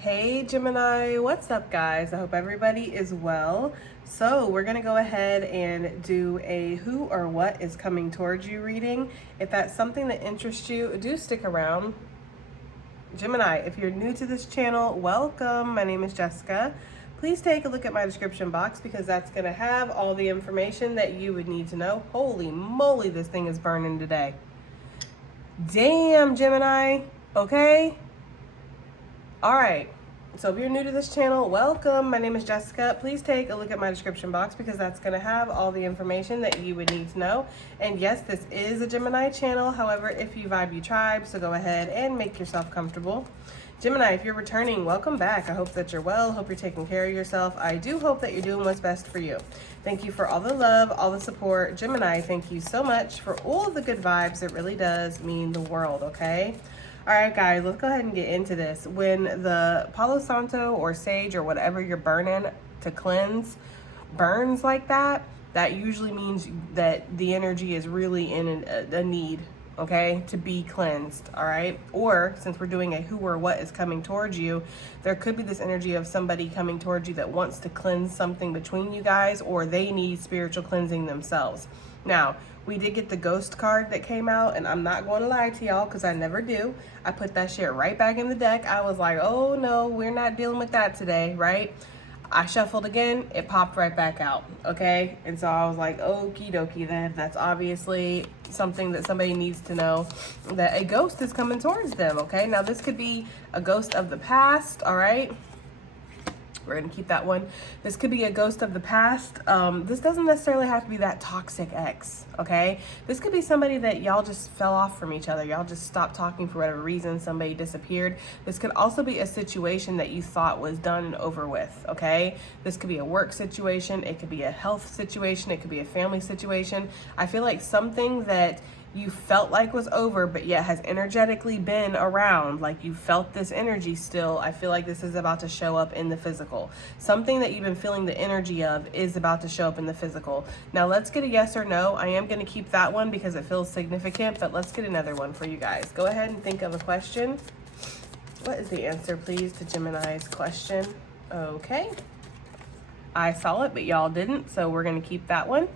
Hey Gemini, what's up guys? I hope everybody is well. So we're gonna go ahead and do a who or what is coming towards you reading. If that's something that interests you, do stick around. Gemini, if you're new to this channel, welcome. My name is Jessica. Please take a look at my description box because that's gonna have all the information that you would need to know. Holy moly, this thing is burning today. Damn, Gemini, okay? All right, so if you're new to this channel, welcome. My name is Jessica. Please take a look at my description box because that's going to have all the information that you would need to know. And yes, this is a Gemini channel. However, if you vibe, you tribe, so go ahead and make yourself comfortable. Gemini, if you're returning, welcome back. I hope that you're well. Hope you're taking care of yourself. I do hope that you're doing what's best for you. Thank you for all the love, all the support. Gemini, thank you so much for all the good vibes. It really does mean the world, okay? All right, guys, let's go ahead and get into this. When the Palo Santo or sage or whatever you're burning to cleanse burns like that, that usually means that the energy is really in a need, okay, to be cleansed, all right? Or since we're doing a who or what is coming towards you, there could be this energy of somebody coming towards you that wants to cleanse something between you guys, or they need spiritual cleansing themselves. Now, we did get the ghost card that came out, and I'm not going to lie to y'all because I never do. I put that shit right back in the deck. I was like, oh no, we're not dealing with that today, right? I shuffled again, it popped right back out, okay? And so I was like, okie dokie then. That's obviously something that somebody needs to know, that a ghost is coming towards them, okay? Now this could be a ghost of the past, all right? We're gonna keep that one. This could be a ghost of the past. This doesn't necessarily have to be that toxic ex, okay? This could be somebody that y'all just fell off from each other. Y'all just stopped talking for whatever reason. Somebody disappeared. This could also be a situation that you thought was done and over with, okay? This could be a work situation. It could be a health situation. It could be a family situation. I feel like something that you felt like was over, but yet has energetically been around, like you felt this energy still. I feel like this is about to show up in the physical. Something that you've been feeling the energy of is about to show up in the physical. Now let's get a yes or no. I am going to keep that one because it feels significant, but let's get another one for you guys. Go ahead and think of a question. What is the answer, please, to Gemini's question? Okay. I saw it, but y'all didn't, so we're going to keep that one.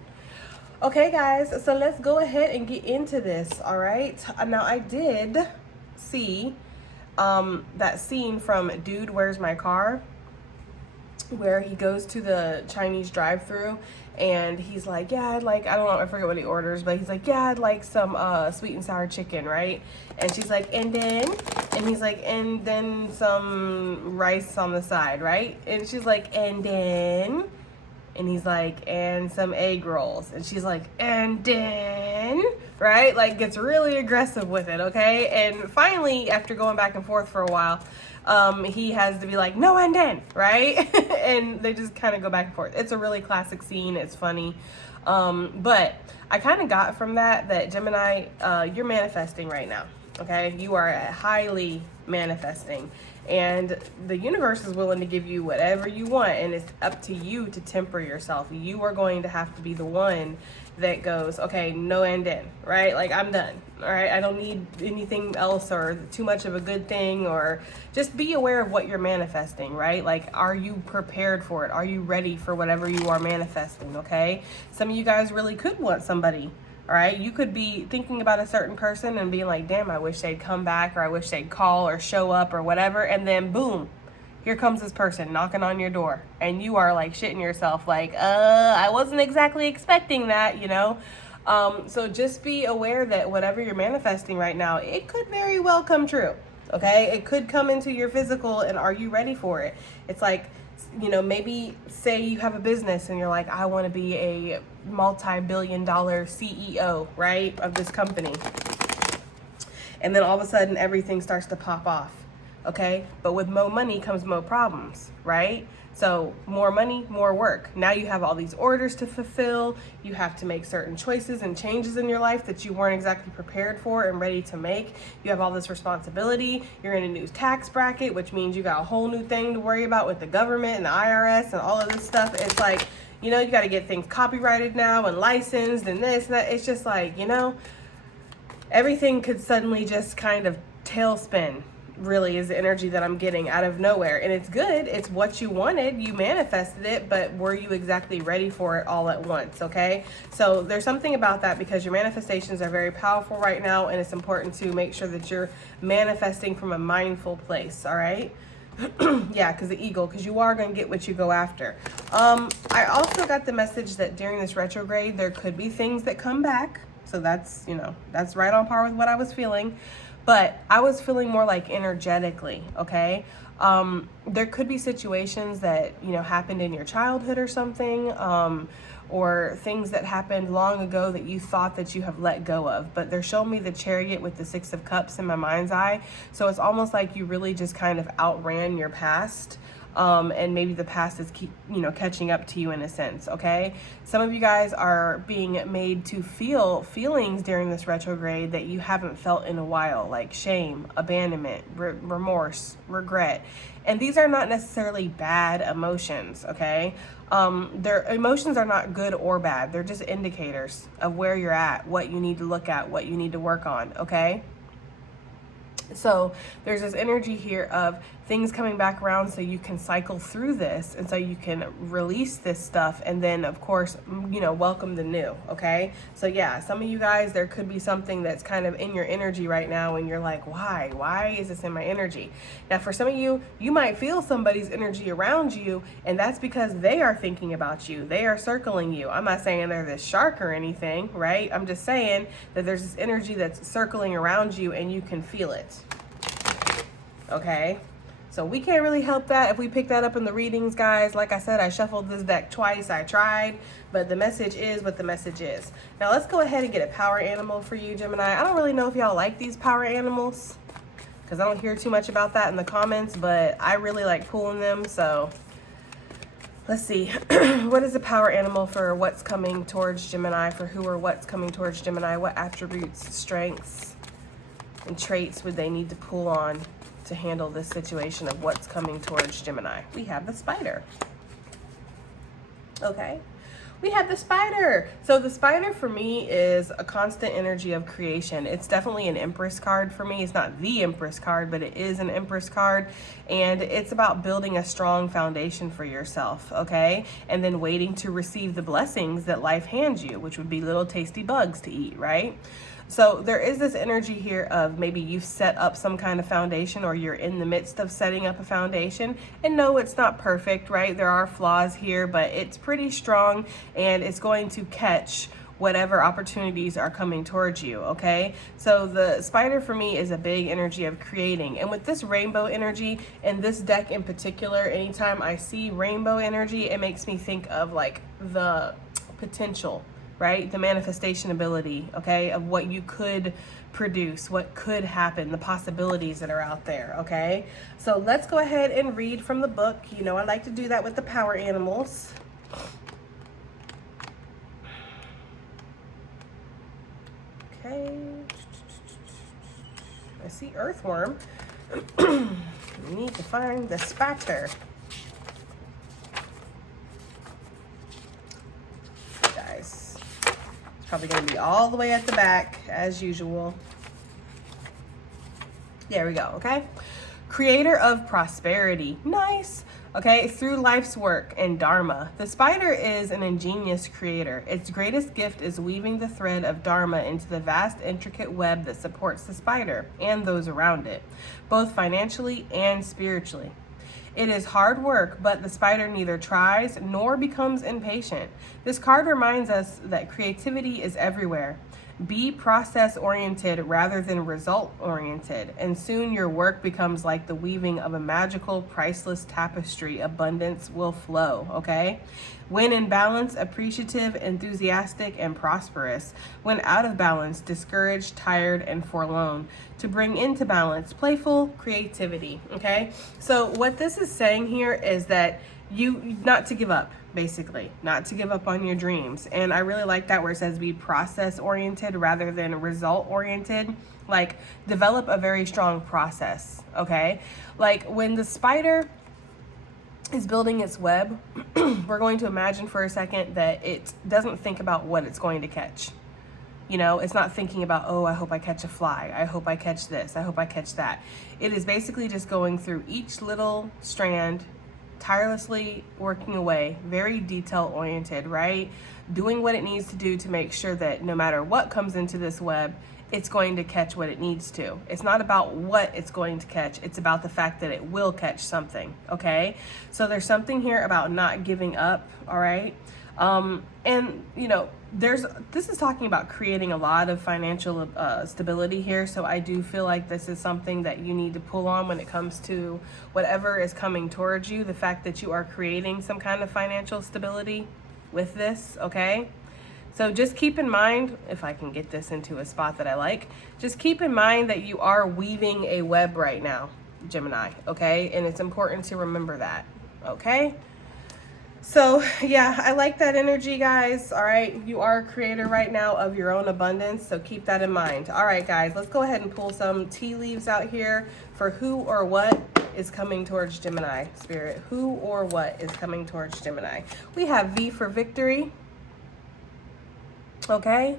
Okay, guys, so let's go ahead and get into this, all right? Now, I did see that scene from Dude, Where's My Car? Where he goes to the Chinese drive-thru and he's like, yeah, I'd like, I don't know, I forget what he orders, but he's like, yeah, I'd like some sweet and sour chicken, right? And she's like, and he's like, and then some rice on the side, right? And she's like, and then... And he's like, and some egg rolls. And she's like, and then, right? Like, gets really aggressive with it, okay? And finally, after going back and forth for a while, he has to be like, no, and then, right? And they just kind of go back and forth. It's a really classic scene. It's funny. But I kind of got from that Gemini, you're manifesting right now, okay? You are highly manifesting. And the universe is willing to give you whatever you want, and it's up to you to temper yourself. You are going to have to be the one that goes, okay, no and in, right? Like, I'm done, all right? I don't need anything else or too much of a good thing, or just be aware of what you're manifesting, right? Like, are you prepared for it? Are you ready for whatever you are manifesting, okay? Some of you guys really could want somebody. All right, you could be thinking about a certain person and being like, damn, I wish they'd come back, or I wish they'd call or show up or whatever. And then boom, here comes this person knocking on your door. And you are like shitting yourself like, I wasn't exactly expecting that, you know? So just be aware that whatever you're manifesting right now, it could very well come true. Okay, it could come into your physical, and are you ready for it? It's like, you know, maybe say you have a business and you're like, I want to be a multi-billion-dollar CEO, right, of this company. And then all of a sudden everything starts to pop off, okay? But with more money comes more problems, right? So more money, more work. Now you have all these orders to fulfill. You have to make certain choices and changes in your life that you weren't exactly prepared for and ready to make. You have all this responsibility. You're in a new tax bracket, which means you got a whole new thing to worry about with the government and the IRS and all of this stuff. It's like, you know, you got to get things copyrighted now and licensed and this and that. It's just like, you know, everything could suddenly just kind of tailspin really is the energy that I'm getting out of nowhere. And it's good. It's what you wanted. You manifested it, but were you exactly ready for it all at once? Okay. So there's something about that, because your manifestations are very powerful right now. And it's important to make sure that you're manifesting from a mindful place. All right. Yeah, because the eagle, because you are going to get what you go after. I also got the message that during this retrograde, there could be things that come back. So that's, you know, that's right on par with what I was feeling. But I was feeling more like energetically, okay? There could be situations that, you know, happened in your childhood or something, or things that happened long ago that you thought that you have let go of. But they're showing me the Chariot with the Six of Cups in my mind's eye. So it's almost like you really just kind of outran your past. And maybe the past is catching up to you in a sense, okay? Some of you guys are being made to feel feelings during this retrograde that you haven't felt in a while, like shame, abandonment, remorse, regret. And these are not necessarily bad emotions, okay? Their emotions are not good or bad. They're just indicators of where you're at, what you need to look at, what you need to work on, okay? So there's this energy here of things coming back around so you can cycle through this, and so you can release this stuff, and then of course, you know, welcome the new, okay? So yeah, some of you guys, there could be something that's kind of in your energy right now and you're like, why is this in my energy? Now for some of you, you might feel somebody's energy around you, and that's because they are thinking about you. They are circling you. I'm not saying they're this shark or anything, right? I'm just saying that there's this energy that's circling around you and you can feel it. Okay, so we can't really help that if we pick that up in the readings, guys. Like I said, I shuffled this deck twice. I tried, but the message is what the message is. Now let's go ahead and get a power animal for you, Gemini. I don't really know if y'all like these power animals, because I don't hear too much about that in the comments, but I really like pulling them. So let's see. What is the power animal for what's coming towards Gemini? For who or what's coming towards Gemini? What attributes, strengths, and traits would they need to pull on to handle this situation of what's coming towards Gemini? We have the Spider. Okay, we have the Spider. So the Spider for me is a constant energy of creation. It's definitely an Empress card for me. It's not the Empress card, but it is an Empress card, and it's about building a strong foundation for yourself, okay? And then waiting to receive the blessings that life hands you, which would be little tasty bugs to eat, right? So there is this energy here of maybe you've set up some kind of foundation, or you're in the midst of setting up a foundation. And no, it's not perfect, right? There are flaws here, but it's pretty strong, and it's going to catch whatever opportunities are coming towards you, okay? So the Spider for me is a big energy of creating. And with this rainbow energy, and this deck in particular, anytime I see rainbow energy, it makes me think of like the potential, right? The manifestation ability, okay, of what you could produce, what could happen, the possibilities that are out there, okay? So let's go ahead and read from the book. You know, I like to do that with the power animals. Okay. I see earthworm. We need to find the Spider. Guys, it's probably going to be all the way at the back as usual. There we go, okay? Creator of prosperity. Nice. Okay, through life's work and dharma. The Spider is an ingenious creator. Its greatest gift is weaving the thread of dharma into the vast, intricate web that supports the spider and those around it, both financially and spiritually. It is hard work, but the spider neither tries nor becomes impatient. This card reminds us that creativity is everywhere. Be process-oriented rather than result-oriented, and soon your work becomes like the weaving of a magical, priceless tapestry. Abundance will flow, okay? When in balance, appreciative, enthusiastic, and prosperous. When out of balance, discouraged, tired, and forlorn. To bring into balance, playful creativity, okay? So what this is saying here is that you not to give up, basically, not to give up on your dreams. And I really like that where it says be process oriented rather than result oriented. Like, develop a very strong process, okay? Like when the spider is building its web, we're going to imagine for a second that it doesn't think about what it's going to catch. You know, it's not thinking about, oh, I hope I catch a fly. I hope I catch this. I hope I catch that. It is basically just going through each little strand, tirelessly working away, very detail oriented, right? Doing what it needs to do to make sure that no matter what comes into this web, it's going to catch what it needs to. It's not about what it's going to catch. It's about the fact that it will catch something, okay? So there's something here about not giving up, all right? And you know, this is talking about creating a lot of financial stability here. So I do feel like this is something that you need to pull on when it comes to whatever is coming towards you. The fact that you are creating some kind of financial stability with this, okay? So just keep in mind, if I can get this into a spot that I like, just keep in mind that you are weaving a web right now, Gemini, okay? And it's important to remember that, okay? So yeah, I like that energy, guys. All right, you are a creator right now of your own abundance, so keep that in mind. All right, guys, let's go ahead and pull some tea leaves out here for who or what is coming towards Gemini, Spirit. Who or what is coming towards Gemini? We have V for victory, okay?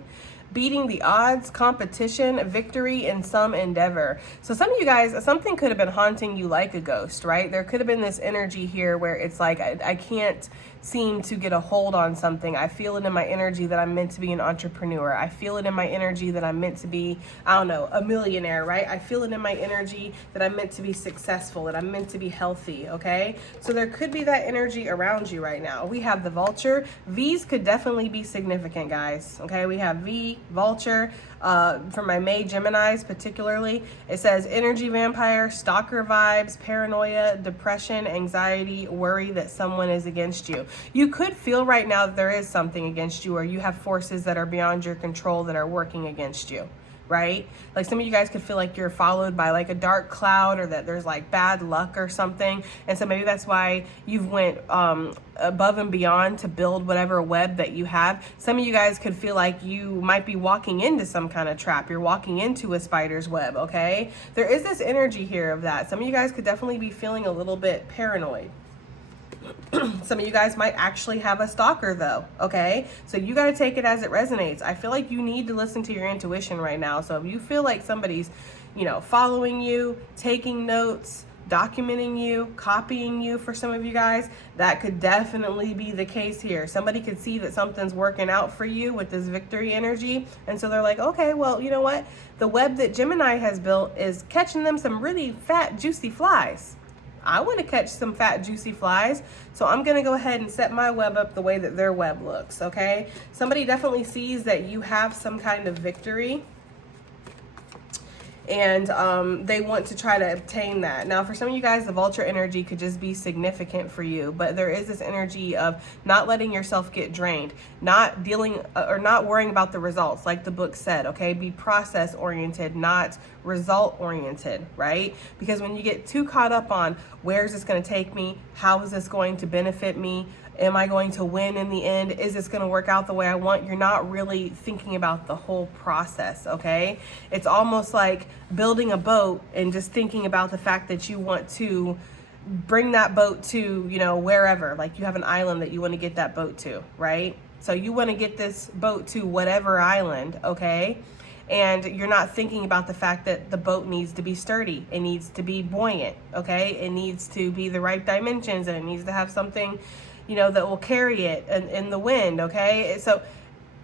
Beating the odds, competition, victory in some endeavor. So some of you guys, something could have been haunting you like a ghost, right? There could have been this energy here where it's like, I can't seem to get a hold on something. I feel it in my energy that I'm meant to be an entrepreneur. I feel it in my energy that I'm meant to be, I don't know, a millionaire, right? I feel it in my energy that I'm meant to be successful, that I'm meant to be healthy, okay? So there could be that energy around you right now. We have the vulture. V's could definitely be significant, guys, okay? We have V, vulture, for my May Geminis particularly. It says energy vampire, stalker vibes, paranoia, depression, anxiety, worry that someone is against you. You could feel right now that there is something against you, or you have forces that are beyond your control that are working against you, right? Like some of you guys could feel like you're followed by like a dark cloud, or that there's like bad luck or something. And so maybe that's why you've went above and beyond to build whatever web that you have. Some of you guys could feel like you might be walking into some kind of trap. You're walking into a spider's web, okay? There is this energy here of that. Some of you guys could definitely be feeling a little bit paranoid. Some of you guys might actually have a stalker though, okay? So you got to take it as it resonates. I feel like you need to listen to your intuition right now. So if you feel like somebody's, you know, following you, taking notes, documenting you, copying you, for some of you guys, that could definitely be the case here. Somebody could see that something's working out for you with this victory energy, and so they're like, okay, well, you know what? The web that Gemini has built is catching them some really fat, juicy flies. I want to catch some fat, juicy flies, so I'm going to go ahead and set my web up the way that their web looks, okay? Somebody definitely sees that you have some kind of victory, and they want to try to obtain that. Now, for some of you guys, the vulture energy could just be significant for you, but there is this energy of not letting yourself get drained, not dealing or not worrying about the results, like the book said, okay? Be process oriented, not result oriented, right? Because when you get too caught up on where is this going to take me, how is this going to benefit me, am I going to win in the end, is this going to work out the way I want, you're not really thinking about the whole process, okay? It's almost like building a boat and just thinking about the fact that you want to bring that boat to, you know, wherever, like you have an island that you want to get that boat to, right? So you want to get this boat to whatever island, okay? And you're not thinking about the fact that the boat needs to be sturdy. It needs to be buoyant, okay? It needs to be the right dimensions, and it needs to have something, you know, that will carry it in the wind, okay? So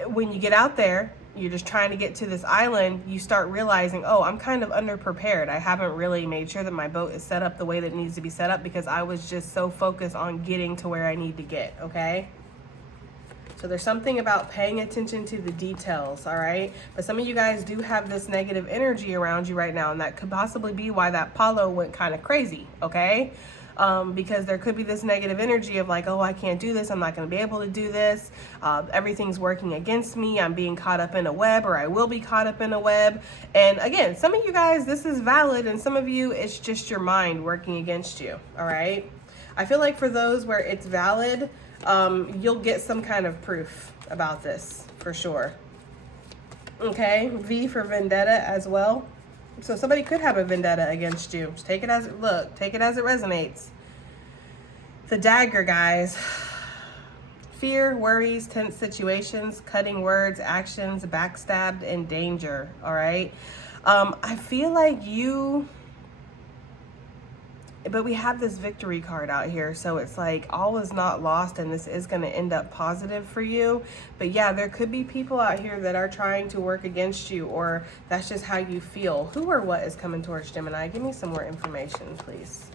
when you get out there, you're just trying to get to this island, you start realizing, oh, I'm kind of underprepared. I haven't really made sure that my boat is set up the way that it needs to be set up because I was just so focused on getting to where I need to get, okay? So there's something about paying attention to the details, all right? But some of you guys do have this negative energy around you right now, and that could possibly be why that Apollo went kind of crazy, okay? Because there could be this negative energy of like, oh, I can't do this. I'm not going to be able to do this. Everything's working against me. I'm being caught up in a web, or I will be caught up in a web. And again, some of you guys, this is valid, and some of you, it's just your mind working against you, all right? I feel like for those where it's valid, you'll get some kind of proof about this for sure. Okay, V for vendetta as well. So somebody could have a vendetta against you. Just take it as it take it as it resonates. The dagger, guys. fear, worries, tense situations, cutting words, actions, backstabbed, and danger. All right. I feel like but we have this victory card out here, so it's like all is not lost, and this is going to end up positive for you. But yeah, there could be people out here that are trying to work against you, or that's just how you feel. Who or what is coming towards Gemini? Give me some more information, please.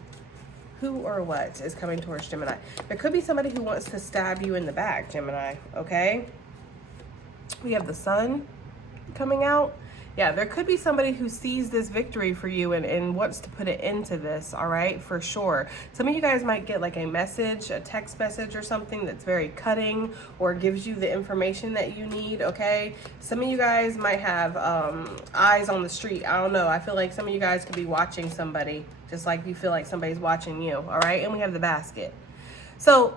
Who or what is coming towards Gemini? There could be somebody who wants to stab you in the back, Gemini, okay? We have the Sun coming out. Yeah, there could be somebody who sees this victory for you and wants to put it into this, all right, for sure. Some of you guys might get like a message, a text message or something that's very cutting or gives you the information that you need, okay? Some of you guys might have eyes on the street. I don't know. I feel like some of you guys could be watching somebody just like you feel like somebody's watching you, all right? And we have the basket. So,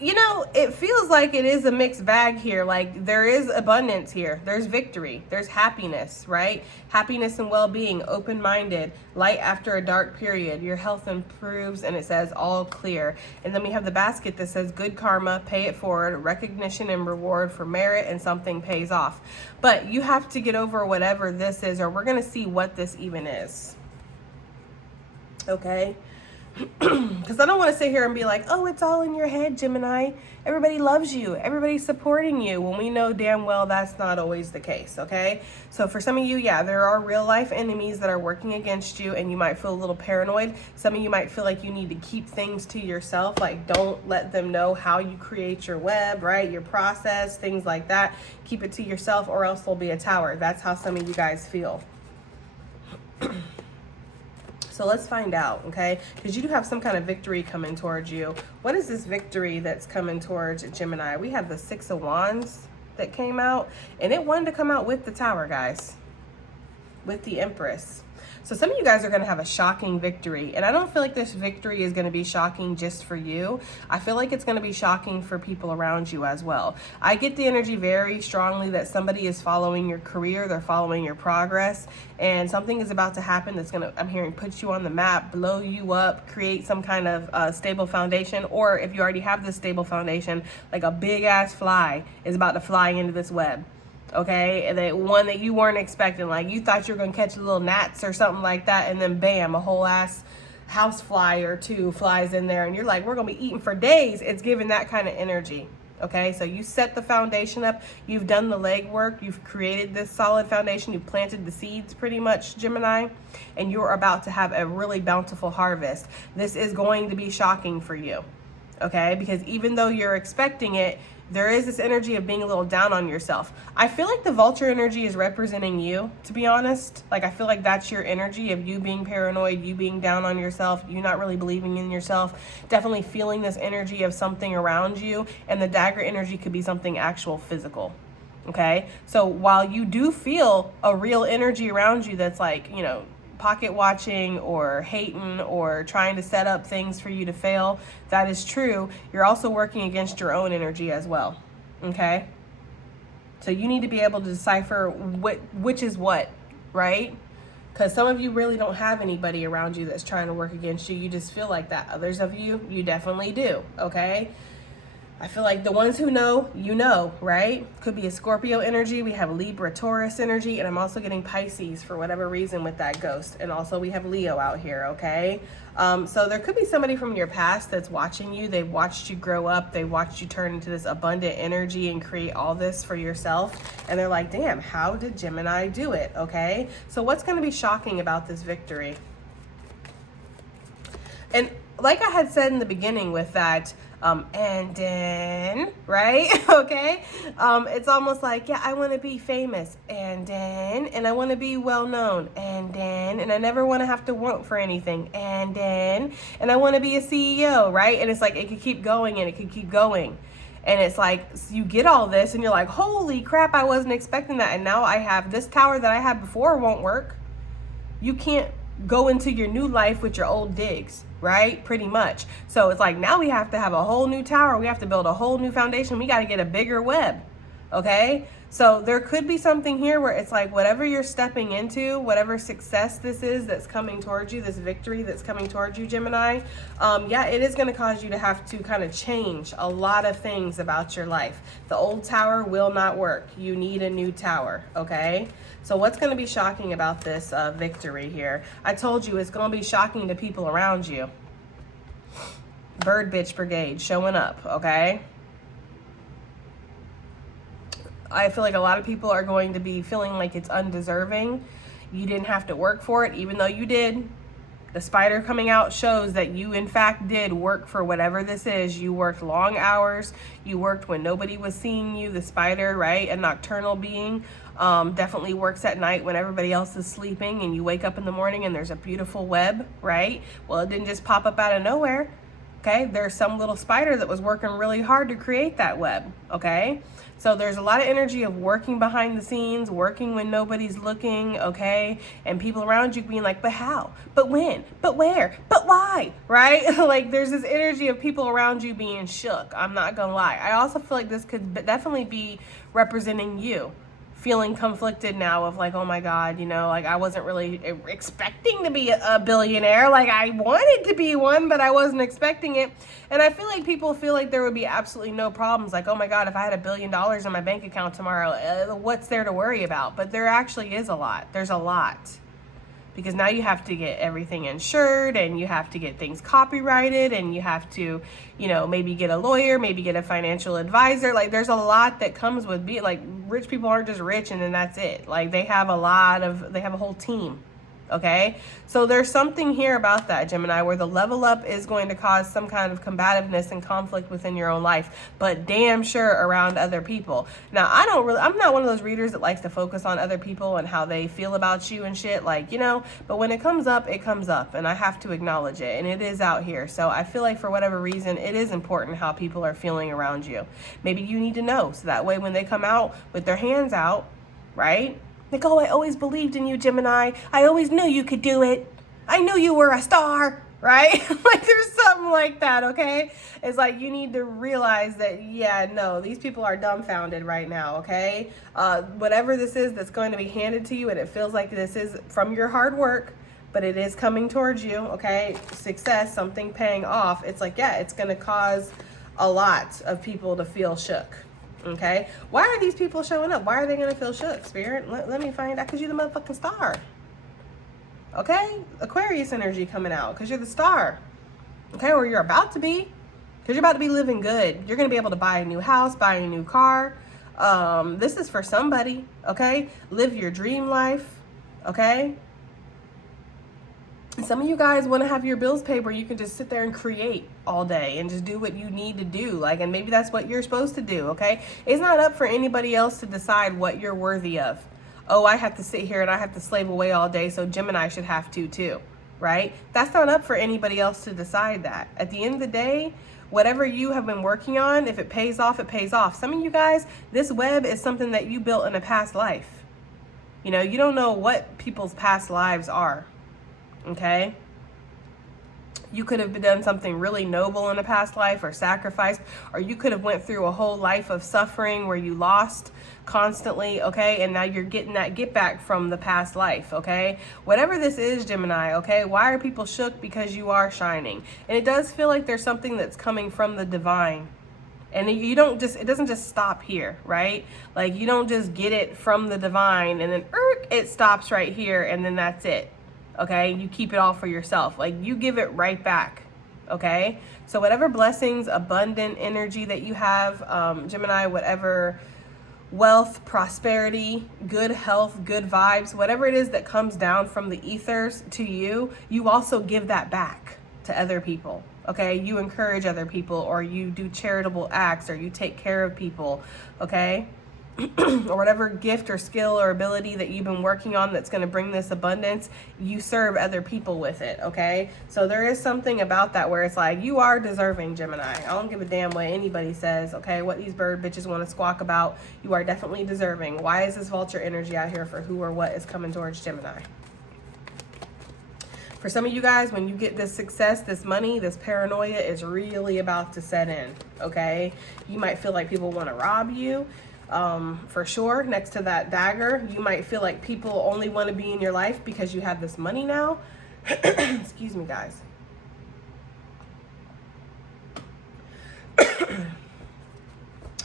you know, it feels like it is a mixed bag here. Like there is abundance here. There's victory. There's happiness, right? Happiness and well-being, open-minded, light after a dark period. Your health improves, and it says all clear. And then we have the basket that says good karma, pay it forward, recognition and reward for merit, and something pays off. But you have to get over whatever this is, or we're going to see what this even is. Okay? Because I don't want to sit here and be like, oh, it's all in your head, Gemini. Everybody loves you. Everybody's supporting you, when we know damn well that's not always the case, okay? So for some of you, yeah, there are real life enemies that are working against you, and you might feel a little paranoid. Some of you might feel like you need to keep things to yourself, like don't let them know how you create your web, right? Your process, things like that. Keep it to yourself, or else there'll be a tower. That's how some of you guys feel. So let's find out, okay? Because you do have some kind of victory coming towards you. What is this victory that's coming towards Gemini? We have the Six of Wands that came out, and it wanted to come out with the Tower, guys, with the Empress. So some of you guys are going to have a shocking victory, and I don't feel like this victory is going to be shocking just for you. I feel like it's going to be shocking for people around you as well. I get the energy very strongly that somebody is following your career, they're following your progress, and something is about to happen that's going to, I'm hearing, put you on the map, blow you up, create some kind of stable foundation, or if you already have this stable foundation, like a big ass fly is about to fly into this web. Okay, and then one that you weren't expecting, like you thought you were gonna catch little gnats or something like that, and then bam, a whole ass house fly or two flies in there, and you're like, we're gonna be eating for days. It's giving that kind of energy. Okay, so you set the foundation up, you've done the legwork, you've created this solid foundation, you've planted the seeds pretty much, Gemini, and you're about to have a really bountiful harvest. This is going to be shocking for you, okay, because even though you're expecting it, there is this energy of being a little down on yourself. I feel like the vulture energy is representing you, to be honest. Like, I feel like that's your energy of you being paranoid, you being down on yourself, you not really believing in yourself, definitely feeling this energy of something around you, and the dagger energy could be something actual physical, okay? So while you do feel a real energy around you that's like, you know, pocket watching or hating or trying to set up things for you to fail, that is true. You're also working against your own energy as well, okay? So you need to be able to decipher which is what, right? Because some of you really don't have anybody around you that's trying to work against you. You just feel like that. Others of you, you definitely do, okay? I feel like the ones who know, you know, right? Could be a Scorpio energy. We have Libra, Taurus energy, and I'm also getting Pisces for whatever reason with that ghost. And also we have Leo out here, okay? So there could be somebody from your past that's watching you. They've watched you grow up. They watched you turn into this abundant energy and create all this for yourself. And they're like, damn, how did Gemini do it, okay? So what's going to be shocking about this victory? And like I had said in the beginning with that, and then, right? Okay. It's almost like, yeah, I want to be famous, and I want to be well known, and I never want to have to work for anything, and I want to be a CEO, right? And it's like, it could keep going and it could keep going. And it's like, you get all this and you're like, holy crap, I wasn't expecting that. And now I have this tower that I had before won't work. You can't go into your new life with your old digs, right? Pretty much. So it's like, now we have to have a whole new tower. We have to build a whole new foundation. We got to get a bigger web. Okay, so there could be something here where it's like whatever you're stepping into, whatever success this is that's coming towards you, this victory that's coming towards you, Gemini, yeah, it is going to cause you to have to kind of change a lot of things about your life. The old tower will not work. You need a new tower, okay? So what's going to be shocking about this victory here? I told you it's going to be shocking to people around you. Bird bitch brigade showing up, okay? I feel like a lot of people are going to be feeling like it's undeserving. You didn't have to work for it, even though you did. The spider coming out shows that you, in fact, did work for whatever this is. You worked long hours. You worked when nobody was seeing you. The spider, right, a nocturnal being, definitely works at night when everybody else is sleeping, and you wake up in the morning and there's a beautiful web, right? Well, it didn't just pop up out of nowhere. Okay, there's some little spider that was working really hard to create that web, okay? So there's a lot of energy of working behind the scenes, working when nobody's looking, okay? And people around you being like, but how? But when? But where? But why? Right? Like there's this energy of people around you being shook. I'm not gonna lie. I also feel like this could definitely be representing you. Feeling conflicted now of like, oh my God, you know, like I wasn't really expecting to be a billionaire. Like I wanted to be one, but I wasn't expecting it. And I feel like people feel like there would be absolutely no problems. Like, oh my God, if I had $1 billion in my bank account tomorrow, what's there to worry about? But there actually is a lot. There's a lot. Because now you have to get everything insured and you have to get things copyrighted and you have to, you know, maybe get a lawyer, maybe get a financial advisor. Like there's a lot that comes with being like rich people aren't just rich and then that's it. Like they have a whole team. Okay, so there's something here about that, Gemini, where the level up is going to cause some kind of combativeness and conflict within your own life, but damn sure around other people. Now, I'm not one of those readers that likes to focus on other people and how they feel about you and shit, like, you know, but when it comes up, and I have to acknowledge it, and it is out here. So I feel like for whatever reason, it is important how people are feeling around you. Maybe you need to know, so that way when they come out with their hands out, right? Like, oh, I always believed in you, Gemini. I always knew you could do it. I knew you were a star, right? Like, there's something like that, okay? It's like you need to realize that, yeah, no, these people are dumbfounded right now, okay? Whatever this is that's going to be handed to you, and it feels like this is from your hard work, but it is coming towards you, okay? Success, something paying off. It's like, yeah, it's going to cause a lot of people to feel shook. Okay, why are these people showing up? Why are they gonna feel shook, Spirit? Let me find out. Because you're the motherfucking star. Okay, Aquarius energy coming out because you're the star. Okay, or you're about to be, because you're about to be living good. You're gonna be able to buy a new house, buy a new car. This is for somebody. Okay, live your dream life. Okay. Some of you guys want to have your bills paid where you can just sit there and create all day and just do what you need to do. Like, and maybe that's what you're supposed to do, okay? It's not up for anybody else to decide what you're worthy of. Oh, I have to sit here and I have to slave away all day, so Gemini should have to too, right? That's not up for anybody else to decide that. At the end of the day, whatever you have been working on, if it pays off, it pays off. Some of you guys, this web is something that you built in a past life. You know, you don't know what people's past lives are. Okay, you could have done something really noble in a past life or sacrificed, or you could have went through a whole life of suffering where you lost constantly, okay, and now you're getting that get back from the past life, okay? Whatever this is, Gemini, okay, why are people shook? Because you are shining. And it does feel like there's something that's coming from the divine. And it doesn't just stop here, right? Like you don't just get it from the divine and then it stops right here and then that's it. Okay, you keep it all for yourself. Like you give it right back. Okay, so whatever blessings, abundant energy that you have, Gemini, whatever wealth, prosperity, good health, good vibes, whatever it is that comes down from the ethers to you, you also give that back to other people. Okay, you encourage other people, or you do charitable acts, or you take care of people. Okay. Or whatever gift or skill or ability that you've been working on that's going to bring this abundance, you serve other people with it, okay? So there is something about that where it's like, you are deserving, Gemini. I don't give a damn what anybody says, okay? What these bird bitches want to squawk about, you are definitely deserving. Why is this vulture energy out here for who or what is coming towards Gemini? For some of you guys, when you get this success, this money, this paranoia is really about to set in, okay? You might feel like people want to rob you. For sure. Next to that dagger, you might feel like people only want to be in your life because you have this money now. Excuse me, guys.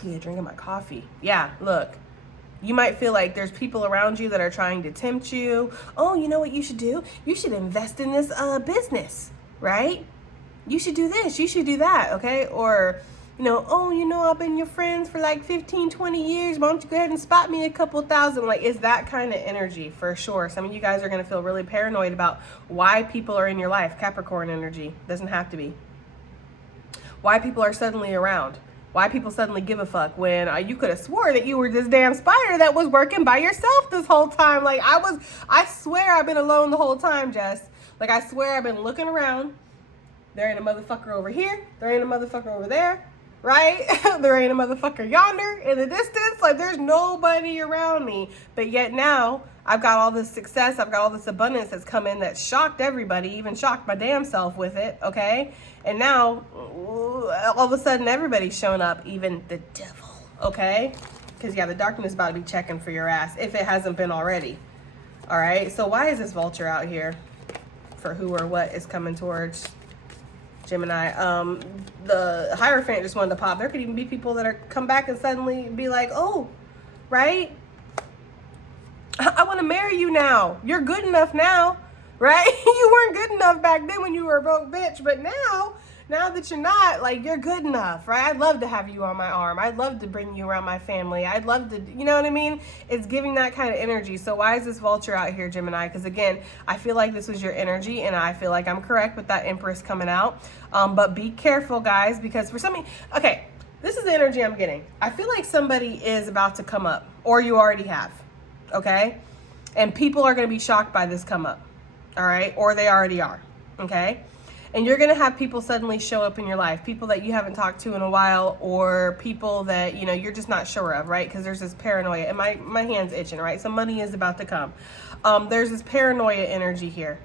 Yeah, drinking my coffee. Yeah, look. You might feel like there's people around you that are trying to tempt you. Oh, you know what you should do? You should invest in this business, right? You should do this. You should do that, okay? Or, oh, I've been your friends for like 15, 20 years. Why don't you go ahead and spot me a couple thousand? Like, it's that kind of energy for sure. Some of you guys are going to feel really paranoid about why people are in your life. Capricorn energy. Doesn't have to be. Why people are suddenly around. Why people suddenly give a fuck when you could have swore that you were this damn spider that was working by yourself this whole time. Like, I swear I've been alone the whole time, Jess. Like, I swear I've been looking around. There ain't a motherfucker over here. There ain't a motherfucker over there, right? There ain't a motherfucker yonder in the distance. Like, there's nobody around me. But yet now, I've got all this success. I've got all this abundance that's come in that shocked everybody, even shocked my damn self with it, okay? And now, all of a sudden, everybody's showing up, even the devil, okay? Because, yeah, the darkness is about to be checking for your ass, if it hasn't been already, all right? So why is this vulture out here for who or what is coming towards Gemini? The Hierophant just wanted to pop. There could even be people that are come back and suddenly be like, oh, right? I want to marry you now. You're good enough now, right? You weren't good enough back then when you were a broke bitch, but now that you're not, like, you're good enough, right? I'd love to have you on my arm. I'd love to bring you around my family. I'd love to, you know what I mean? It's giving that kind of energy. So why is this vulture out here, Gemini? Because again, I feel like this was your energy, and I feel like I'm correct with that Empress coming out. But be careful, guys, because for something, okay, this is the energy I'm getting. I feel like somebody is about to come up, or you already have, okay? And people are going to be shocked by this come up, all right? Or they already are, okay? And you're going to have people suddenly show up in your life, people that you haven't talked to in a while, or people that, you're just not sure of, right? Because there's this paranoia, and my hand's itching, right? So money is about to come. There's this paranoia energy here,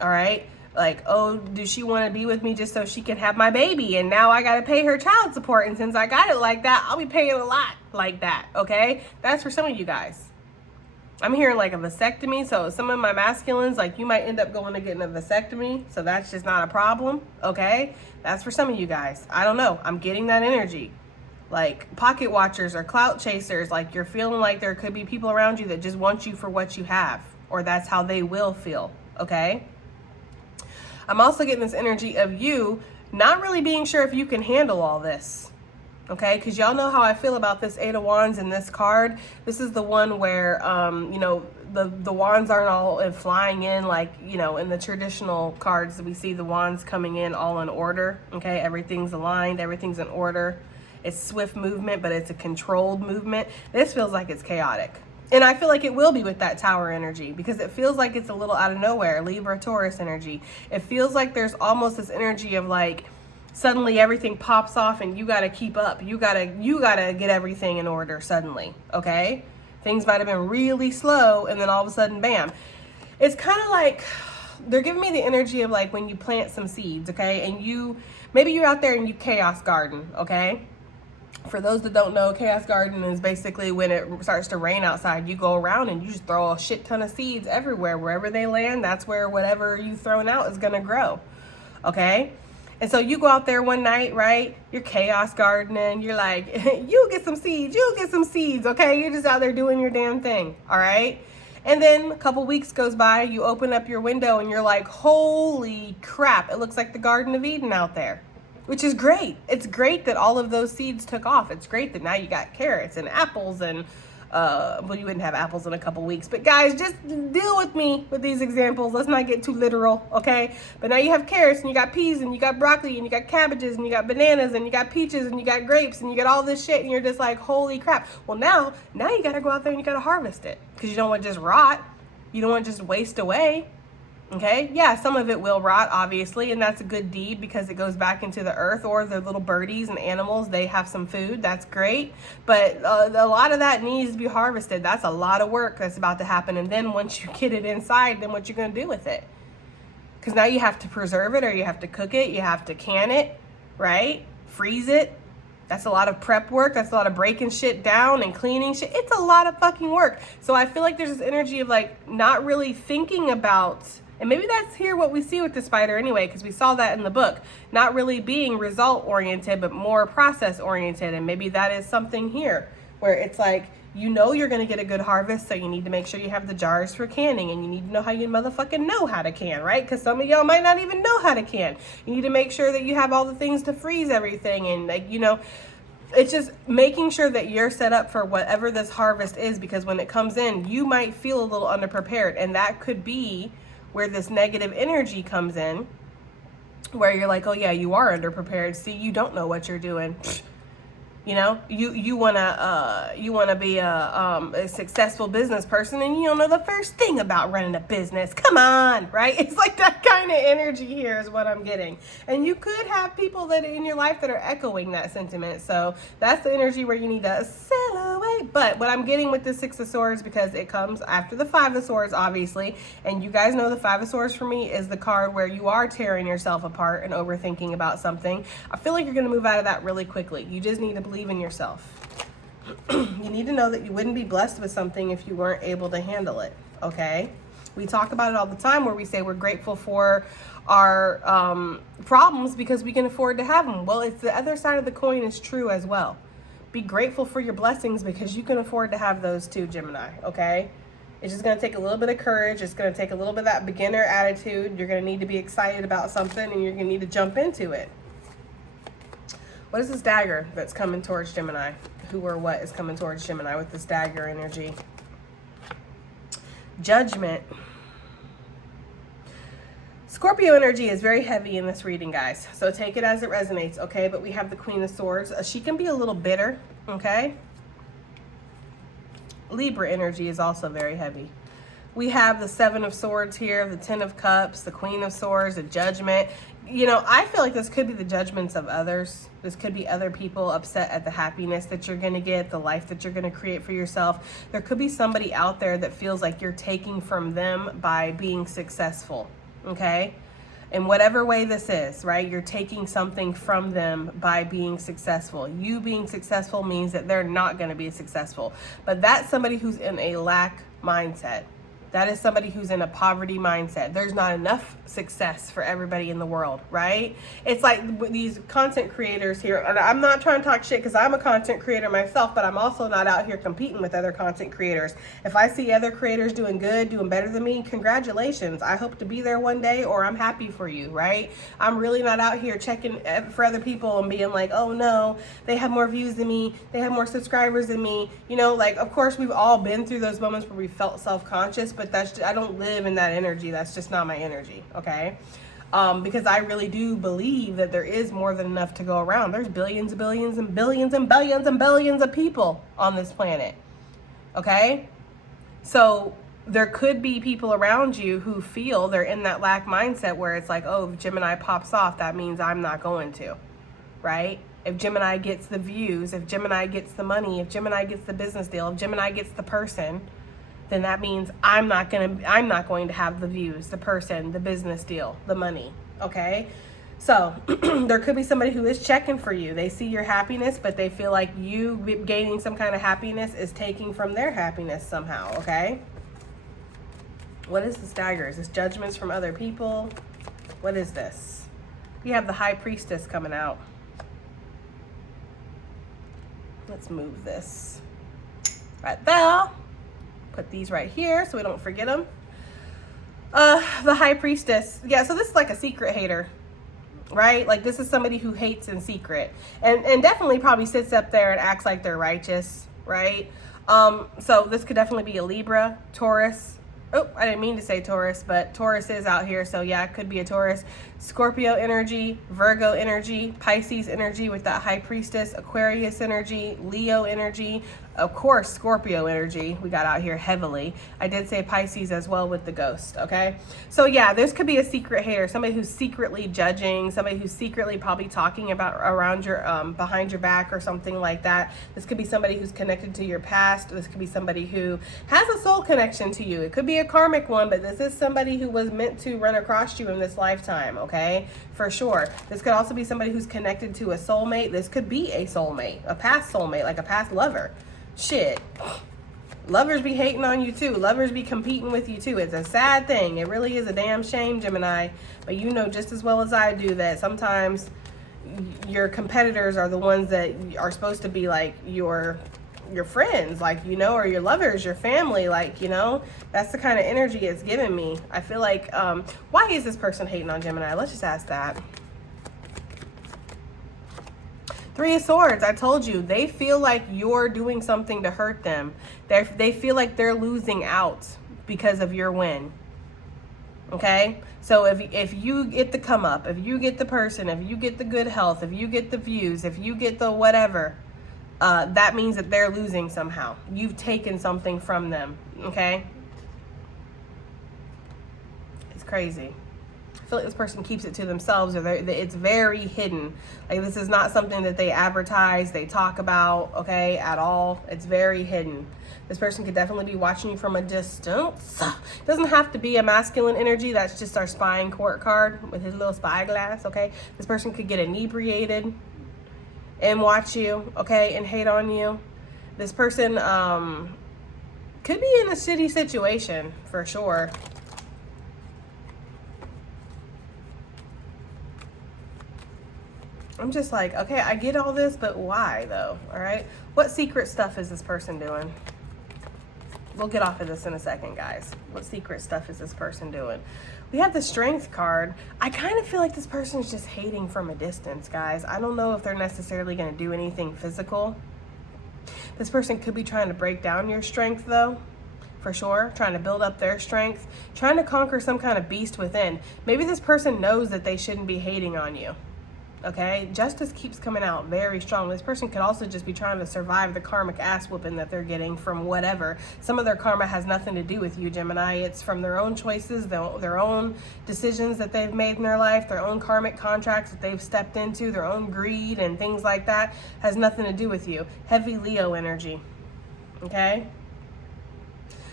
all right? Like, oh, does she want to be with me just so she can have my baby? And now I got to pay her child support. And since I got it like that, I'll be paying a lot like that, okay? That's for some of you guys. I'm hearing like a vasectomy. So some of my masculines, like, you might end up going to getting a vasectomy. So that's just not a problem. Okay. That's for some of you guys. I don't know. I'm getting that energy. Like pocket watchers or clout chasers. Like, you're feeling like there could be people around you that just want you for what you have, or that's how they will feel. Okay. I'm also getting this energy of you not really being sure if you can handle all this. Okay, because y'all know how I feel about this Eight of Wands in this card. This is the one where, the wands aren't all flying in like, in the traditional cards we see the wands coming in all in order. Okay, everything's aligned, everything's in order. It's swift movement, but it's a controlled movement. This feels like it's chaotic. And I feel like it will be with that Tower energy, because it feels like it's a little out of nowhere. Libra, Taurus energy. It feels like there's almost this energy of like, suddenly everything pops off and you got to keep up. You got to get everything in order suddenly, okay? Things might have been really slow and then all of a sudden, bam. It's kind of like, they're giving me the energy of like when you plant some seeds, okay? And maybe you're out there and you chaos garden, okay? For those that don't know, chaos garden is basically when it starts to rain outside, you go around and you just throw a shit ton of seeds everywhere. Wherever they land, that's where whatever you've thrown out is going to grow, okay? And so you go out there one night, right? You're chaos gardening. You're like, you'll get some seeds, okay? You're just out there doing your damn thing, all right? And then a couple weeks goes by, you open up your window and you're like, holy crap, it looks like the Garden of Eden out there, which is great. It's great that all of those seeds took off. It's great that now you got carrots and apples and well, you wouldn't have apples in a couple weeks, but guys, just deal with me with these examples. Let's not get too literal, okay? But now you have carrots and you got peas and you got broccoli and you got cabbages and you got bananas and you got peaches and you got grapes and you got all this shit, and you're just like, holy crap. Well, now you got to go out there and you got to harvest it, because you don't want to just rot. You don't want to just waste away. Okay, yeah, some of it will rot, obviously, and that's a good deed because it goes back into the earth, or the little birdies and animals, they have some food. That's great, but a lot of that needs to be harvested. That's a lot of work that's about to happen, and then once you get it inside, then what you're going to do with it? Because now you have to preserve it, or you have to cook it, you have to can it, right? Freeze it. That's a lot of prep work. That's a lot of breaking shit down and cleaning shit. It's a lot of fucking work. So I feel like there's this energy of like not really thinking about, and maybe that's here what we see with the spider anyway, because we saw that in the book, not really being result oriented, but more process oriented. And maybe that is something here where it's like, you know, you're going to get a good harvest. So you need to make sure you have the jars for canning, and you need to know how you motherfucking know how to can, right? Because some of y'all might not even know how to can. You need to make sure that you have all the things to freeze everything. And like, you know, it's just making sure that you're set up for whatever this harvest is, because when it comes in, you might feel a little underprepared. And that could be where this negative energy comes in, where you're like, oh yeah, you are underprepared. See, you don't know what you're doing. You know, you wanna be a successful business person, and you don't know the first thing about running a business. Come on, right? It's like that kind of energy here is what I'm getting. And you could have people that in your life that are echoing that sentiment. So that's the energy where you need to sail away. But what I'm getting with the Six of Swords, because it comes after the Five of Swords, obviously, and you guys know the Five of Swords for me is the card where you are tearing yourself apart and overthinking about something. I feel like you're gonna move out of that really quickly. You just need to believe in yourself. You need to know that you wouldn't be blessed with something if you weren't able to handle it. Okay, we talk about it all the time where we say we're grateful for our problems because we can afford to have them. Well, it's the other side of the coin is true as well. Be grateful for your blessings because you can afford to have those too, Gemini. Okay, it's just going to take a little bit of courage. It's going to take a little bit of that beginner attitude. You're going to need to be excited about something, and you're going to need to jump into it. What is this dagger that's coming towards Gemini? Who or what is coming towards Gemini with this dagger energy? Judgment. Scorpio energy is very heavy in this reading, guys. So take it as it resonates, okay? But we have the Queen of Swords. She can be a little bitter, okay? Libra energy is also very heavy. We have the Seven of Swords here, the Ten of Cups, the Queen of Swords, the Judgment. You know, I feel like this could be the judgments of others. This could be other people upset at the happiness that you're going to get, the life that you're going to create for yourself. There could be somebody out there that feels like you're taking from them by being successful, okay? In whatever way this is, right? You're taking something from them by being successful. You being successful means that they're not going to be successful. But that's somebody who's in a lack mindset. That is somebody who's in a poverty mindset. There's not enough success for everybody in the world, right? It's like these content creators here, and I'm not trying to talk shit because I'm a content creator myself, but I'm also not out here competing with other content creators. If I see other creators doing good, doing better than me, congratulations. I hope to be there one day, or I'm happy for you, right? I'm really not out here checking for other people and being like, oh no, they have more views than me, they have more subscribers than me. You know, like, of course, we've all been through those moments where we felt self-conscious, but that's just, I don't live in that energy. That's just not my energy, okay? Because I really do believe that there is more than enough to go around. There's billions and billions and billions and billions and billions of people on this planet, okay? So there could be people around you who feel they're in that lack mindset where it's like, oh, if Gemini pops off, that means I'm not going to, right? If Gemini gets the views, if Gemini gets the money, if Gemini gets the business deal, if Gemini gets the person, then that means I'm not going to have the views, the person, the business deal, the money, okay? So there could be somebody who is checking for you. They see your happiness, but they feel like you gaining some kind of happiness is taking from their happiness somehow, okay? What is this dagger? Is this judgments from other people? What is this? You have the High Priestess coming out. Let's move this right there. Put these right here so we don't forget them. The High Priestess. Yeah, so this is like a secret hater, right? Like this is somebody who hates in secret and definitely probably sits up there and acts like they're righteous, right? So this could definitely be a Libra, Taurus. Oh, I didn't mean to say Taurus, but Taurus is out here. So yeah, it could be a Taurus. Scorpio energy, Virgo energy, Pisces energy with that High Priestess, Aquarius energy, Leo energy, of course, Scorpio energy. We got out here heavily. I did say Pisces as well with the Ghost, okay? So yeah, this could be a secret hater, somebody who's secretly judging, somebody who's secretly probably talking about around your, behind your back or something like that. This could be somebody who's connected to your past. This could be somebody who has a soul connection to you. It could be be a karmic one, but this is somebody who was meant to run across you in this lifetime, okay? For sure. This could also be somebody who's connected to a soulmate. This could be a soulmate, a past soulmate, like a past lover. Shit. Lovers be hating on you too. Lovers be competing with you too. It's a sad thing. It really is a damn shame, Gemini. But you know just as well as I do that sometimes your competitors are the ones that are supposed to be like your friends, like, you know, or your lovers, your family, like, you know, that's the kind of energy it's giving me. I feel like, why is this person hating on Gemini? Let's just ask that. Three of Swords, I told you, they feel like you're doing something to hurt them. They feel like they're losing out because of your win. Okay? So if you get the come up, if you get the person, if you get the good health, if you get the views, if you get the whatever, that means that they're losing somehow. You've taken something from them. Okay? It's crazy. I feel like this person keeps it to themselves, or it's very hidden. Like, this is not something that they advertise, they talk about, okay, at all. It's very hidden. This person could definitely be watching you from a distance. It doesn't have to be a masculine energy. That's just our spying court card with his little spyglass, okay? This person could get inebriated and watch you, okay, and hate on you. This person could be in a shitty situation, for sure. I'm just like, okay, I get all this, but why though? All right. What secret stuff is this person doing? We'll get off of this in a second, guys. What secret stuff is this person doing? We have the Strength card. I kind of feel like this person is just hating from a distance, guys. I don't know if they're necessarily going to do anything physical. This person could be trying to break down your strength though, for sure. Trying to build up their strength, trying to conquer some kind of beast within. Maybe this person knows that they shouldn't be hating on you. Okay, justice keeps coming out very strong. This person could also just be trying to survive the karmic ass whooping that they're getting from whatever. Some of their karma has nothing to do with you, Gemini. It's from their own choices, their own decisions that they've made in their life, their own karmic contracts that they've stepped into, their own greed and things like that. Has nothing to do with you. Heavy Leo energy. Okay?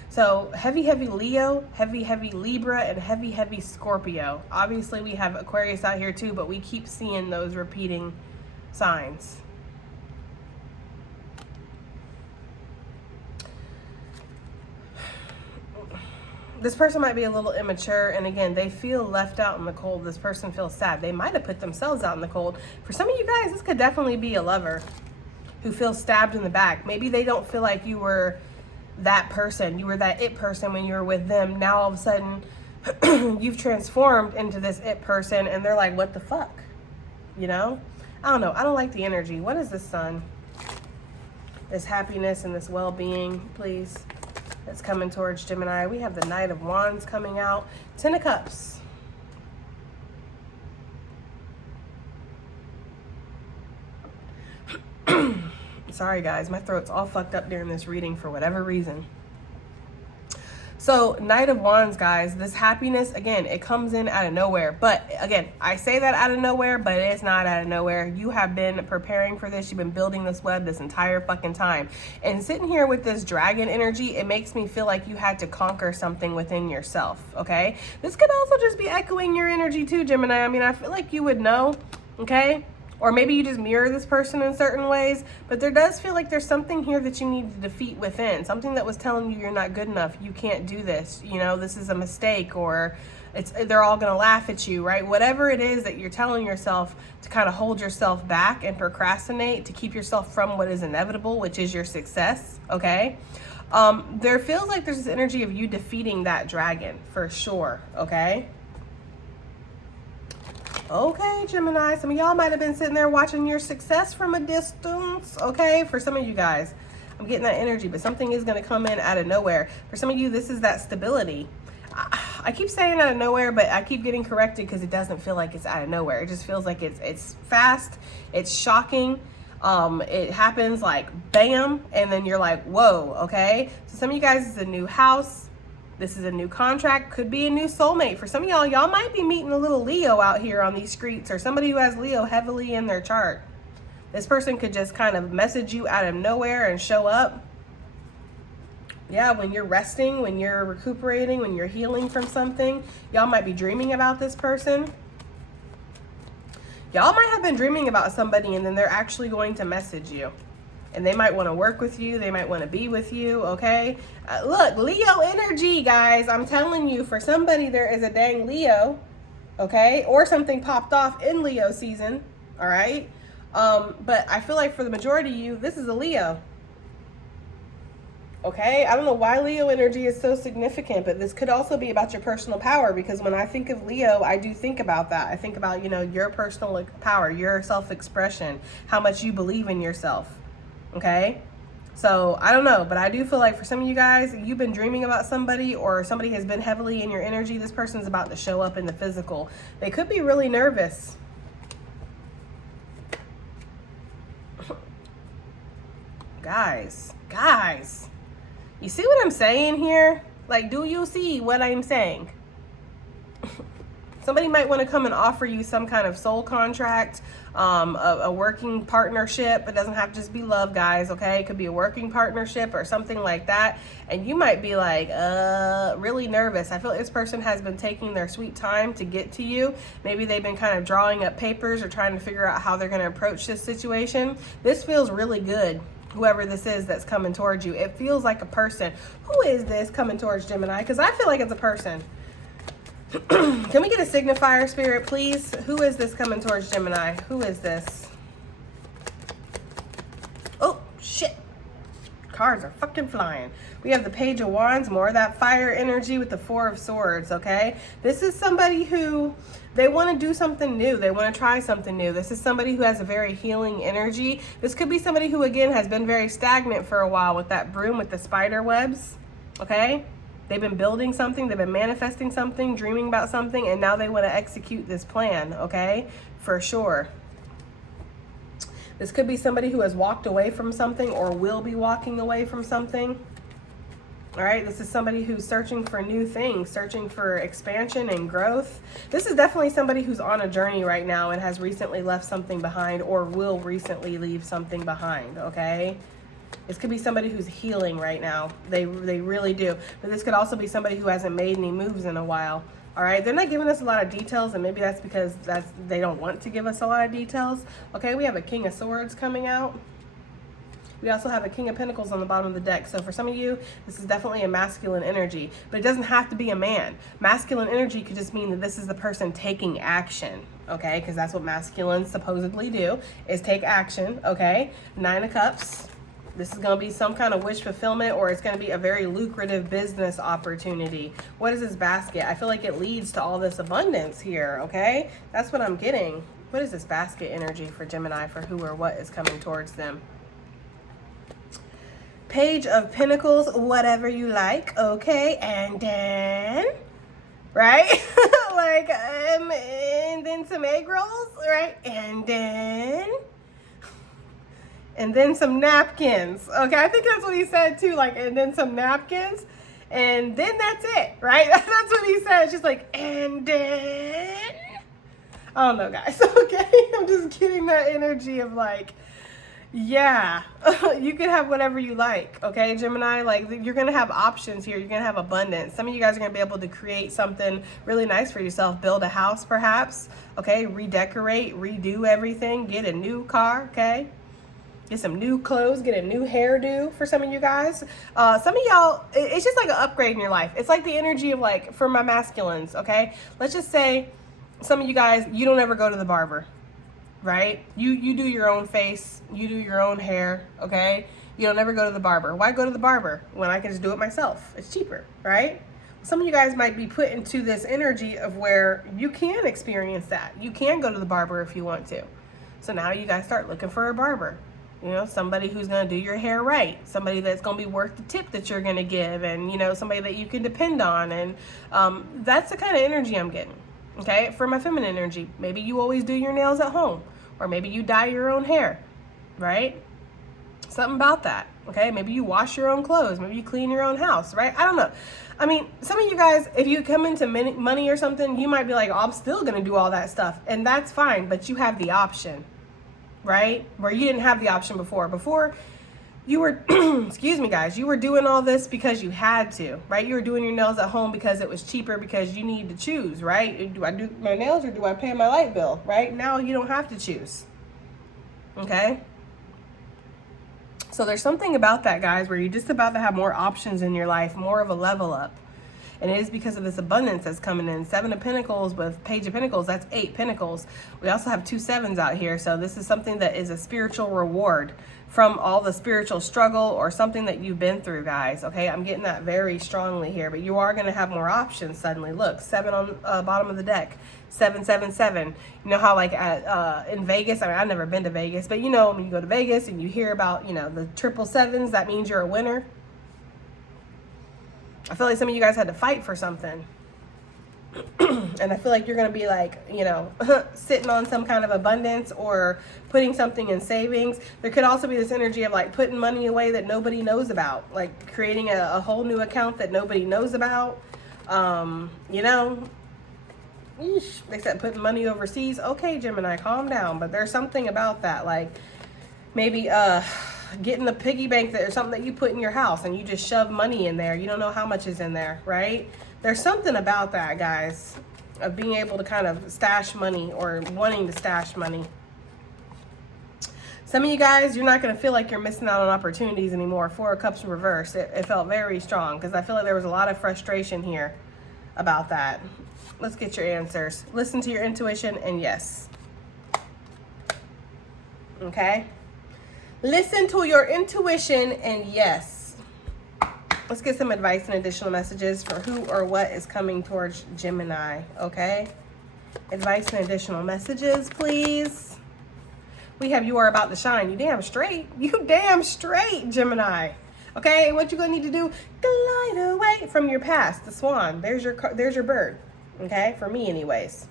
So heavy Leo, heavy Libra, and heavy Scorpio. Obviously we have Aquarius out here too, but we keep seeing those repeating signs. This person might be a little immature, and again, they feel left out in the cold. This person feels sad. They might have put themselves out in the cold. For some of you guys, this could definitely be a lover who feels stabbed in the back. Maybe they don't feel like you were that person, you were that it person when you were with them. Now all of a sudden you've transformed into this it person, and they're like, what the fuck, you know? I don't know. I don't like the energy. What is this Sun, this happiness and this well-being, please, that's coming towards Gemini? We have the Knight of Wands coming out, 10 of Cups. Sorry guys, my throat's all fucked up during this reading for whatever reason. So Knight of Wands, guys, this happiness, again, it comes in out of nowhere. But again, I say that out of nowhere, but it's not out of nowhere. You have been preparing for this. You've been building this web this entire fucking time. And sitting here with this dragon energy, it makes me feel like you had to conquer something within yourself, okay? This could also just be echoing your energy too, Gemini. I mean, I feel like you would know, okay? Or maybe you just mirror this person in certain ways, but there does feel like there's something here that you need to defeat within. Something that was telling you you're not good enough, you can't do this, you know, this is a mistake, or they're all gonna laugh at you, right? Whatever it is that you're telling yourself to kind of hold yourself back and procrastinate to keep yourself from what is inevitable, which is your success, okay? There feels like there's this energy of you defeating that dragon, for sure, okay? Okay, Gemini, some of y'all might have been sitting there watching your success from a distance, okay? For some of you guys, I'm getting that energy, but something is going to come in out of nowhere. For some of you, this is that stability. I keep saying out of nowhere, but I keep getting corrected because it doesn't feel like it's out of nowhere. It just feels like it's fast, it's shocking. It happens like bam, and then you're like, whoa, okay? So some of you guys, it's a new house. This is a new contract, could be a new soulmate. For some of y'all might be meeting a little Leo out here on these streets, or somebody who has Leo heavily in their chart. This person could just kind of message you out of nowhere and show up. Yeah, when you're resting, when you're recuperating, when you're healing from something, y'all might be dreaming about this person. Y'all might have been dreaming about somebody and then they're actually going to message you. And they might want to work with you. They might want to be with you, okay? Look, Leo energy, guys. I'm telling you, for somebody, there is a dang Leo, okay? Or something popped off in Leo season, all right? But I feel like for the majority of you, this is a Leo. Okay, I don't know why Leo energy is so significant, but this could also be about your personal power, because when I think of Leo, I do think about that. I think about, you know, your personal power, your self-expression, how much you believe in yourself. Okay, so I don't know, but I do feel like for some of you guys, you've been dreaming about somebody, or somebody has been heavily in your energy. This person's about to show up in the physical. They could be really nervous. Guys, you see what I'm saying here? Like, do you see what I'm saying? Somebody might want to come and offer you some kind of soul contract, a working partnership. It doesn't have to just be love, guys, okay? It could be a working partnership or something like that. And you might be like, really nervous. I feel like this person has been taking their sweet time to get to you. Maybe they've been kind of drawing up papers or trying to figure out how they're going to approach this situation. This feels really good. Whoever this is that's coming towards you, it feels like a person. Who is this coming towards Gemini? Because I feel like it's a person. Can we get a signifier, Spirit, please? Who is this coming towards Gemini? Who is this? Oh, shit. Cards are fucking flying. We have the Page of Wands, more of that fire energy with the Four of Swords, okay? This is somebody who, they want to do something new. They want to try something new. This is somebody who has a very healing energy. This could be somebody who, again, has been very stagnant for a while with that broom with the spider webs, okay? They've been building something. They've been manifesting something, dreaming about something, and now they want to execute this plan, okay? For sure. This could be somebody who has walked away from something or will be walking away from something. All right, this is somebody who's searching for new things, searching for expansion and growth. This is definitely somebody who's on a journey right now and has recently left something behind or will recently leave something behind, okay? This could be somebody who's healing right now. They really do. But this could also be somebody who hasn't made any moves in a while. All right, they're not giving us a lot of details, and maybe that's because they don't want to give us a lot of details. Okay, we have a King of Swords coming out. We also have a King of Pentacles on the bottom of the deck. So for some of you, this is definitely a masculine energy, but it doesn't have to be a man. Masculine energy could just mean that this is the person taking action, okay? Because that's what masculines supposedly do, is take action, okay? Nine of Cups. This is going to be some kind of wish fulfillment, or it's going to be a very lucrative business opportunity. What is this basket? I feel like it leads to all this abundance here, okay? That's what I'm getting. What is this basket energy for Gemini, for who or what is coming towards them? Page of Pentacles, whatever you like, okay? And then, right? Like, and then some egg rolls, right? And then some napkins, okay? I think that's what he said too, like, and then some napkins, and then that's it, right? That's what he said. She's like, and then, I don't know, guys, okay? I'm just getting that energy of like, yeah, you can have whatever you like, okay, Gemini? Like, you're going to have options here. You're going to have abundance. Some of you guys are going to be able to create something really nice for yourself. Build a house, perhaps, okay? Redecorate, redo everything. Get a new car, okay? Get some new clothes, get a new hairdo for some of you guys. Some of y'all, it's just like an upgrade in your life. It's like the energy of like, for my masculines, okay? Let's just say some of you guys, you don't ever go to the barber, right? You do your own face, you do your own hair, okay? You don't ever go to the barber. Why go to the barber when I can just do it myself? It's cheaper, right? Some of you guys might be put into this energy of where you can experience that. You can go to the barber if you want to. So now you guys start looking for a barber. You know, somebody who's going to do your hair right. Somebody that's going to be worth the tip that you're going to give. And, you know, somebody that you can depend on. And that's the kind of energy I'm getting. Okay, for my feminine energy. Maybe you always do your nails at home. Or maybe you dye your own hair. Right? Something about that. Okay, maybe you wash your own clothes. Maybe you clean your own house. Right? I don't know. I mean, some of you guys, if you come into money or something, you might be like, oh, I'm still going to do all that stuff. And that's fine. But you have the option. Right? Where you didn't have the option before. Before, you were, excuse me guys, you were doing all this because you had to, right? You were doing your nails at home because it was cheaper, because you need to choose, right? Do I do my nails or do I pay my light bill, right? Now you don't have to choose, okay? So there's something about that, guys, where you're just about to have more options in your life, more of a level up. And it is because of this abundance that's coming in. 7 of Pentacles with Page of Pentacles, that's 8 Pentacles. We also have 2 sevens out here. So this is something that is a spiritual reward from all the spiritual struggle or something that you've been through, guys. Okay, I'm getting that very strongly here. But you are going to have more options suddenly. Look, 7 on bottom of the deck. 777. You know how like at in Vegas, I mean, I've never been to Vegas, but you know when you go to Vegas and you hear about, you know, the 777s, that means you're a winner. I feel like some of you guys had to fight for something. And I feel like you're going to be like, you know, sitting on some kind of abundance or putting something in savings. There could also be this energy of like putting money away that nobody knows about, like creating a whole new account that nobody knows about. You know, they said putting money overseas. Okay, Gemini, calm down. But there's something about that, like maybe getting a piggy bank that or something that you put in your house and you just shove money in there. You don't know how much is in there, right? There's something about that, guys, of being able to kind of stash money or wanting to stash money. Some of you guys, you're not going to feel like you're missing out on opportunities anymore. 4 of Cups in reverse. It felt very strong because I feel like there was a lot of frustration here about that. Let's get your answers. Listen to your intuition and yes. Okay? Listen to your intuition and yes. Let's get some advice and additional messages for who or what is coming towards Gemini, okay? Advice and additional messages, please. We have you are about to shine. You damn straight. You damn straight, Gemini. Okay, what you're going to need to do, glide away from your past. The swan. There's your bird. Okay, for me anyways.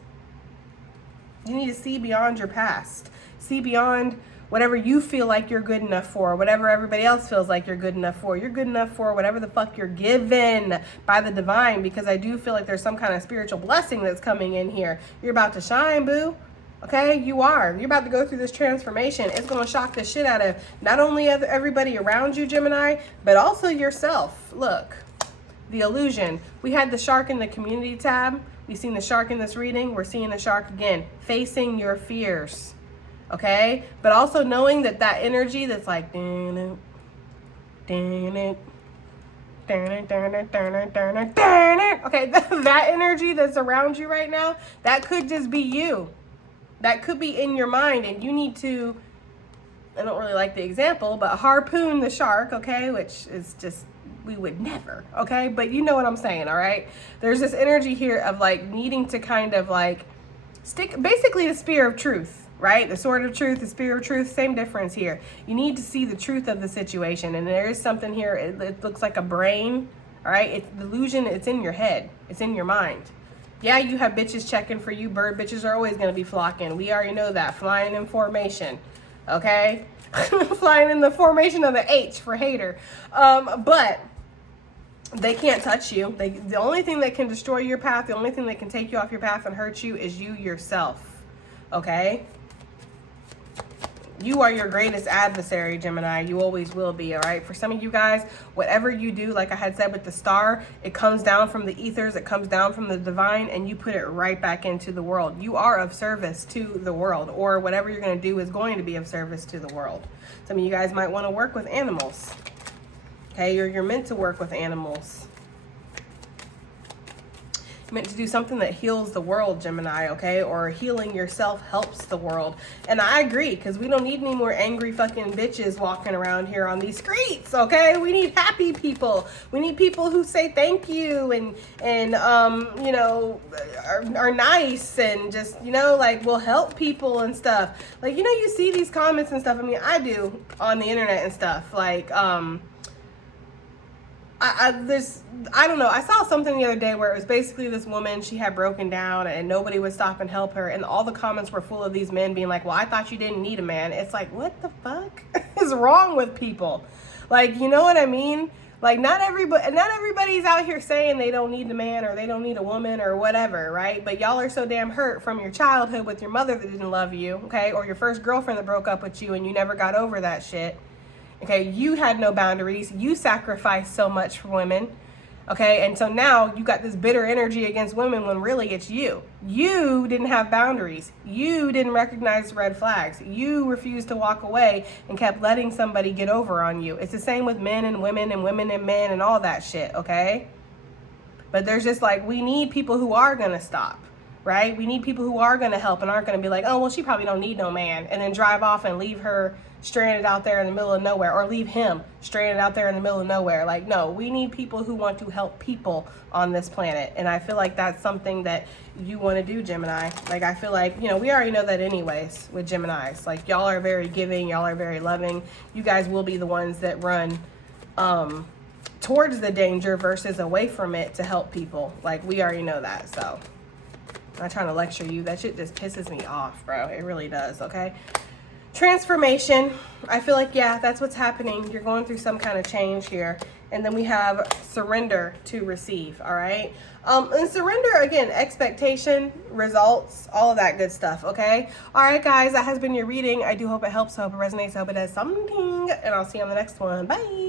You need to see beyond your past. See beyond whatever you feel like you're good enough for, whatever everybody else feels like you're good enough for. You're good enough for whatever the fuck you're given by the divine, because I do feel like there's some kind of spiritual blessing that's coming in here. You're about to shine, boo. Okay, you are. You're about to go through this transformation. It's going to shock the shit out of not only everybody around you, Gemini, but also yourself. Look, the illusion. We had the shark in the community tab. We've seen the shark in this reading. We're seeing the shark again. Facing your fears. Okay, but also knowing that that energy that's like, okay, that energy that's around you right now, that could just be you. That could be in your mind, and you need to, I don't really like the example, but harpoon the shark, okay, which is just, we would never, okay, but you know what I'm saying, all right? There's this energy here of like needing to kind of like stick, basically the spear of truth. Right? The sword of truth, the spear of truth, same difference here. You need to see the truth of the situation. And there is something here, it looks like a brain, all right? It's the illusion, it's in your head. It's in your mind. Yeah, you have bitches checking for you. Bird bitches are always going to be flocking. We already know that. Flying in formation, okay? Flying in the formation of the H for hater. But they can't touch you. The only thing that can destroy your path, the only thing that can take you off your path and hurt you is you yourself, okay? You are your greatest adversary, Gemini. You always will be, all right? For some of you guys, whatever you do, like I had said with the star, it comes down from the ethers, it comes down from the divine, and you put it right back into the world. You are of service to the world, or whatever you're going to do is going to be of service to the world. Some of you guys might want to work with animals, okay? You're meant to work with animals. Meant to do something that heals the world, Gemini, okay? Or healing yourself helps the world. And I agree, because we don't need any more angry fucking bitches walking around here on these streets, okay? We need happy people. We need people who say thank you and you know, are nice and just, you know, like will help people and stuff. Like, you know, you see these comments and stuff. I mean, I do on the internet and stuff. Like, I don't know. I saw something the other day where it was basically this woman, she had broken down and nobody would stop and help her. And all the comments were full of these men being like, well, I thought you didn't need a man. It's like, what the fuck is wrong with people? Like, you know what I mean? Like, not everybody's out here saying they don't need a man or they don't need a woman or whatever, right? But y'all are so damn hurt from your childhood with your mother that didn't love you, okay? Or your first girlfriend that broke up with you and you never got over that shit. Okay, you had no boundaries. You sacrificed so much for women. Okay, and so now you got this bitter energy against women when really it's you. You didn't have boundaries. You didn't recognize red flags. You refused to walk away and kept letting somebody get over on you. It's the same with men and women and men and all that shit, okay? But there's just like, we need people who are gonna stop, right? We need people who are gonna help and aren't gonna be like, oh, well, she probably don't need no man, and then drive off and leave her stranded out there in the middle of nowhere, or leave him stranded out there in the middle of nowhere. Like, no, we need people who want to help people on this planet. And I feel like that's something that you want to do, Gemini. Like, I feel like, you know, we already know that anyways with Geminis. Like, y'all are very giving, y'all are very loving. You guys will be the ones that run towards the danger versus away from it to help people. Like, we already know that. So I'm not trying to lecture you. That shit just pisses me off, bro. It really does, okay? Transformation. I feel like, yeah, that's what's happening. You're going through some kind of change here. And then we have surrender to receive, all right? And surrender, again, expectation, results, all of that good stuff, okay? All right, guys, that has been your reading. I do hope it helps. I hope it resonates. I hope it does something. And I'll see you on the next one. Bye.